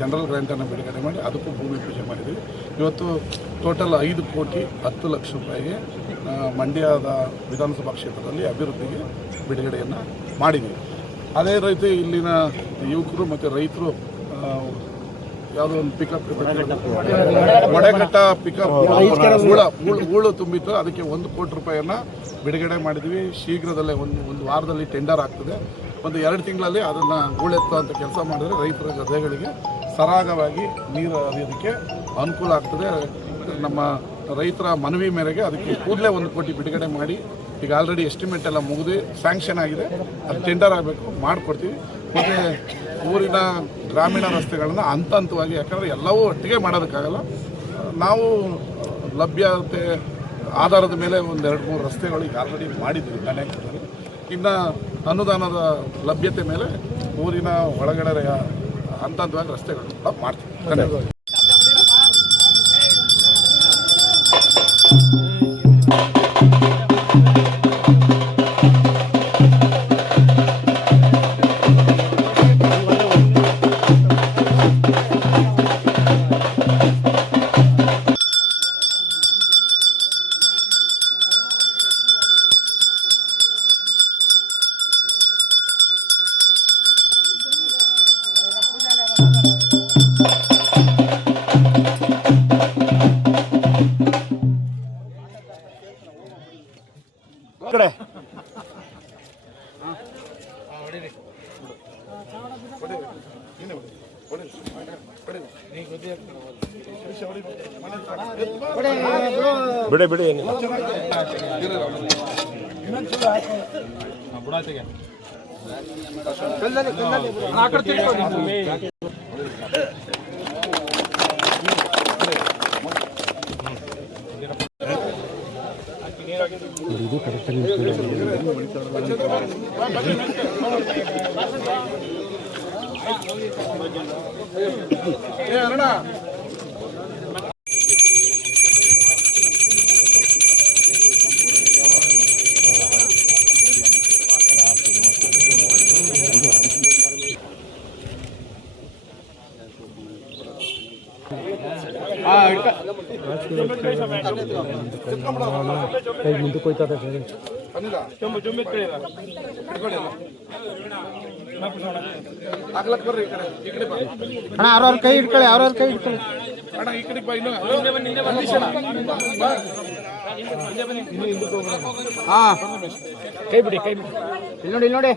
General ಗ್ರ್ಯಾಂಟನ್ನು ಬಿಡುಗಡೆ ಮಾಡಿ ಅದಕ್ಕೂ ಭೂಮಿ ಪೂಜೆ ಮಾಡಿದ್ದೀವಿ. ಇವತ್ತು ಟೋಟಲ್ 5 ಕೋಟಿ 10 ಲಕ್ಷ ರೂಪಾಯಿಗೆ ಮಂಡ್ಯದ ವಿಧಾನಸಭಾ ಕ್ಷೇತ್ರದಲ್ಲಿ ಅಭಿವೃದ್ಧಿಗೆ ಬಿಡುಗಡೆಯನ್ನು ಮಾಡಿದ್ದೀವಿ. ಅದೇ ರೀತಿ ಇಲ್ಲಿನ ಯುವಕರು ಮತ್ತು ರೈತರು ಯಾವುದೋ ಒಂದು ಪಿಕಪ್ ಒಡೆಘಟ್ಟ ಪಿಕಪ್ ಹೂಳು ತುಂಬಿತ್ತು, ಅದಕ್ಕೆ 1 ಕೋಟಿ ರೂಪಾಯಿಯನ್ನು ಬಿಡುಗಡೆ ಮಾಡಿದ್ವಿ. ಶೀಘ್ರದಲ್ಲೇ ಒಂದು ವಾರದಲ್ಲಿ ಟೆಂಡರ್ ಆಗ್ತದೆ. ಒಂದು 2 ತಿಂಗಳಲ್ಲಿ ಅದನ್ನು ಹೂಳೆತ್ತುವಂಥ ಕೆಲಸ ಮಾಡಿದರೆ ರೈತರ ಗದ್ದೆಗಳಿಗೆ ಸರಾಗವಾಗಿ ನೀರು ಹರಿಯೋದಕ್ಕೆ ಅನುಕೂಲ ಆಗ್ತದೆ. ನಮ್ಮ ರೈತರ ಮನವಿ ಮೇರೆಗೆ ಅದಕ್ಕೆ ಕೂಡಲೇ 1 ಕೋಟಿ ಬಿಡುಗಡೆ ಮಾಡಿ ಈಗ ಆಲ್ರೆಡಿ ಎಸ್ಟಿಮೇಟ್ ಎಲ್ಲ ಮುಗಿದು ಸ್ಯಾಂಕ್ಷನ್ ಆಗಿದೆ. ಅದು ಟೆಂಡರ್ ಆಗಬೇಕು, ಮಾಡಿಕೊಡ್ತೀವಿ. ಮತ್ತು ಊರಿನ ಗ್ರಾಮೀಣ ರಸ್ತೆಗಳನ್ನು ಹಂತ ಹಂತವಾಗಿ, ಯಾಕಂದರೆ ಎಲ್ಲವೂ ಒಟ್ಟಿಗೆ ಮಾಡೋದಕ್ಕಾಗಲ್ಲ, ನಾವು ಲಭ್ಯತೆ ಆಧಾರದ ಮೇಲೆ 1-2-3 ರಸ್ತೆಗಳು ಈಗ ಆಲ್ರೆಡಿ ಮಾಡಿದ್ದೀವಿ ಧನ್ಯಕದಲ್ಲಿ. ಇನ್ನು ಅನುದಾನದ ಲಭ್ಯತೆ ಮೇಲೆ ಊರಿನ ಒಳಗಡೆ ಹಂತ ಹಂತವಾಗಿ ರಸ್ತೆಗಳು ಮಾಡ್ತೀವಿ. ಧನ್ಯವಾದ. ಕಡೆ ಬಿಡಿ ಬಿಡಿ ಏನಿಲ್ಲ. ಇದು ಕರೆಕ್ಟಾಗಿ ಮುಂದಕ್ಕೆ ಹೋಯ್ತದೆ. ಅಣ್ಣ ಅವ್ರವ್ರ ಕೈ ಇಟ್ಕೊಳ್ಳಿ, ಅವ್ರವ್ರ ಕೈ ಇಟ್ಕೊಳ್ಳಿ. ಹಾಂ ಕೈ ಬಿಡಿ, ಕೈ ಬಿಡಿ. ಇಲ್ಲಿ ನೋಡಿ, ಇಲ್ಲಿ ನೋಡಿ.